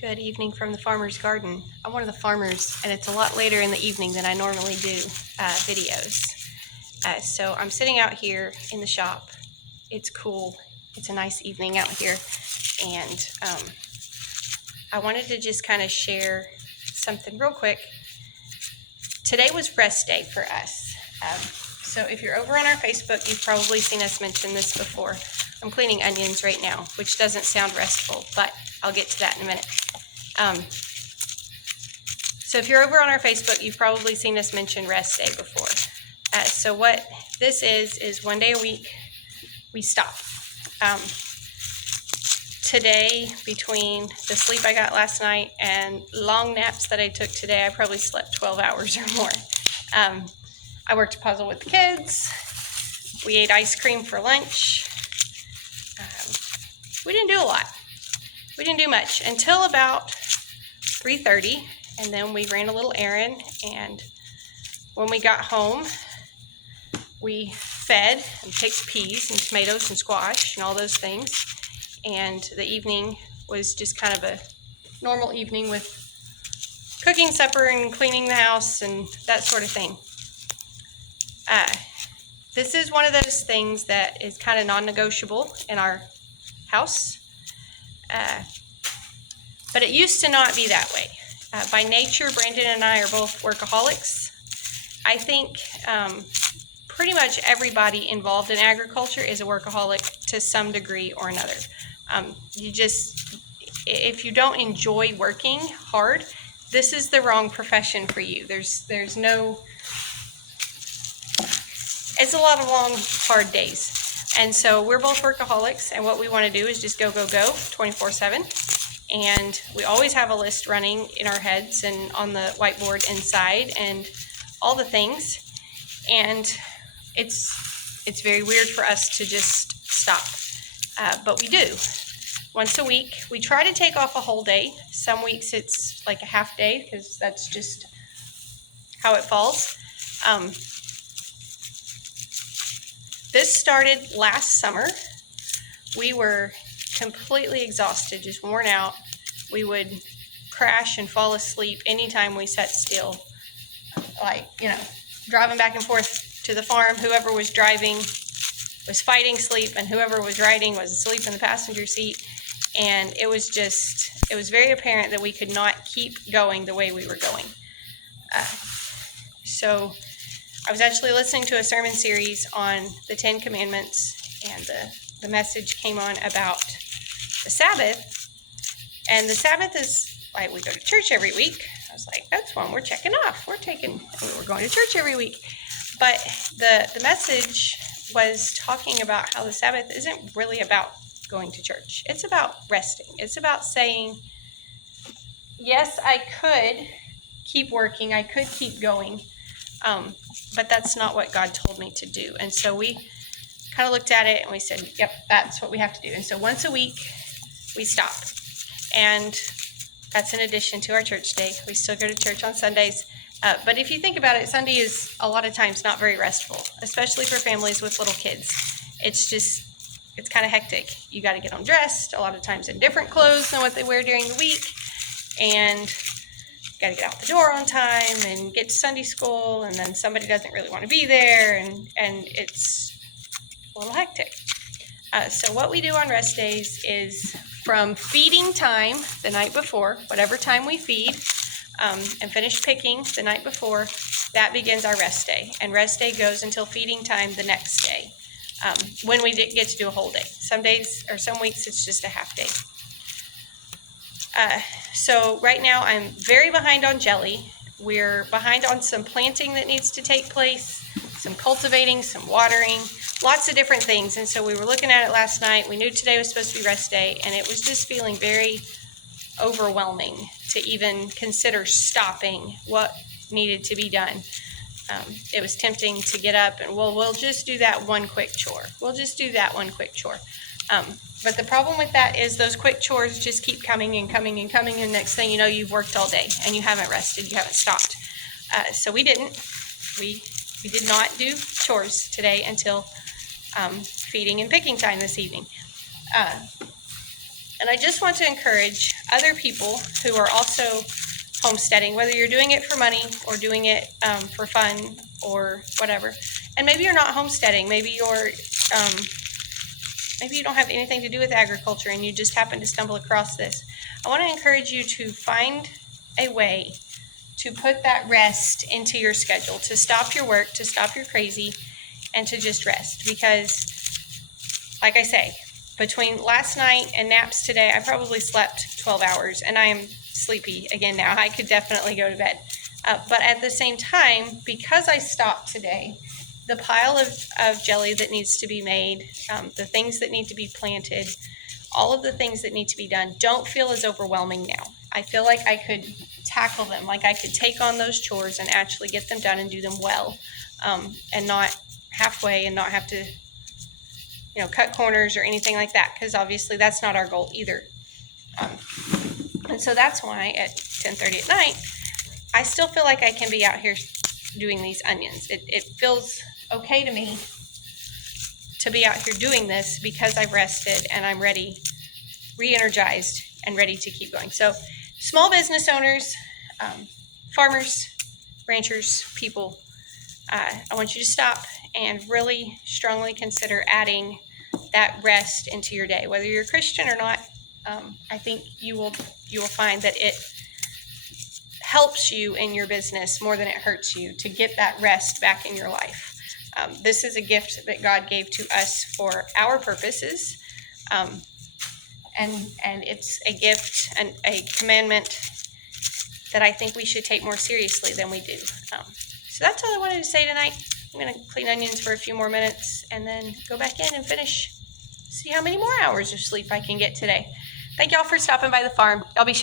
Good evening from the farmer's garden. I'm one of the farmers, and it's a lot later in the evening than I normally do videos. So I'm sitting out here in the shop. It's cool. It's a nice evening out here, and I wanted to just kind of share something real quick. Today was rest day for us. So if you're over on our Facebook, you've probably seen us mention this before. I'm cleaning onions right now, which doesn't sound restful, but I'll get to that in a minute. So if you're over on our Facebook, you've probably seen us mention rest day before. So what this is one day a week we stop. Today, between the sleep I got last night and long naps that I took today, I probably slept 12 hours or more. I worked a puzzle with the kids. We ate ice cream for lunch. We didn't do a lot. We didn't do much until about 3:30, and then we ran a little errand, and when we got home, we fed and picked peas and tomatoes and squash and all those things, and the evening was just kind of a normal evening with cooking supper and cleaning the house and that sort of thing. This is one of those things that is kind of non-negotiable in our house. But it used to not be that way. By nature, Brandon and I are both workaholics. I think pretty much everybody involved in agriculture is a workaholic to some degree or another. If you don't enjoy working hard, this is the wrong profession for you. There's no, it's a lot of long, hard days. And so we're both workaholics, and what we want to do is just go 24/7. And we always have a list running in our heads and on the whiteboard inside and all the things. And it's very weird for us to just stop. But we do. Once a week, we try to take off a whole day. Some weeks it's like a half day because that's just how it falls. This started last summer. We were completely exhausted, just worn out. We would crash and fall asleep anytime we sat still. Driving back and forth to the farm, whoever was driving was fighting sleep, and whoever was riding was asleep in the passenger seat. And it was very apparent that we could not keep going the way we were going. So I was actually listening to a sermon series on the 10 Commandments, and the message came on about the Sabbath. And the Sabbath is like, we go to church every week. I was like, that's one we're checking off. We're going to church every week. But the message was talking about how the Sabbath isn't really about going to church. It's about resting. It's about saying, yes, I could keep working. I could keep going. But that's not what God told me to do. And so we kind of looked at it and we said, yep, that's what we have to do. And so once a week, we stop. And that's in addition to our church day. We still go to church on Sundays. But if you think about it, Sunday is a lot of times not very restful, especially for families with little kids. It's kind of hectic. You got to get them dressed, a lot of times in different clothes than what they wear during the week. And got to get out the door on time and get to Sunday school, and then somebody doesn't really want to be there, and it's a little hectic. So what we do on rest days is from feeding time the night before, whatever time we feed, and finish picking the night before, that begins our rest day. And rest day goes until feeding time the next day, when we get to do a whole day. Some days or some weeks it's just a half day. So right now I'm very behind on jelly. We're behind on some planting that needs to take place, some cultivating, some watering, lots of different things. And so we were looking at it last night. We knew today was supposed to be rest day, and it was just feeling very overwhelming to even consider stopping what needed to be done. It was tempting to get up and, we'll just do that one quick chore. But the problem with that is those quick chores just keep coming and coming and coming, and next thing you know, you've worked all day and you haven't rested, you haven't stopped. So we didn't. We did not do chores today until feeding and picking time this evening. And I just want to encourage other people who are also homesteading, whether you're doing it for money or doing it for fun or whatever. And maybe you're not homesteading. Maybe maybe you don't have anything to do with agriculture and you just happen to stumble across this. I want to encourage you to find a way to put that rest into your schedule, to stop your work, to stop your crazy, and to just rest. Because, like I say, between last night and naps today, I probably slept 12 hours, and I am sleepy again now. I could definitely go to bed. But at the same time, because I stopped today, the pile of jelly that needs to be made, the things that need to be planted, all of the things that need to be done don't feel as overwhelming now. I feel like I could tackle them, like I could take on those chores and actually get them done and do them well, and not halfway, and not have to cut corners or anything like that, because obviously that's not our goal either. And so that's why at 10:30 at night, I still feel like I can be out here doing these onions. It feels okay to me to be out here doing this because I've rested and I'm ready, re-energized and ready to keep going. So small business owners, farmers, ranchers, people, I want you to stop and really strongly consider adding that rest into your day, whether you're a Christian or not. I think you will find that it helps you in your business more than it hurts you to get that rest back in your life. This is a gift that God gave to us for our purposes, and it's a gift and a commandment that I think we should take more seriously than we do. So that's all I wanted to say tonight. I'm going to clean onions for a few more minutes and then go back in and finish, see how many more hours of sleep I can get today. Thank y'all for stopping by the farm. I'll be sure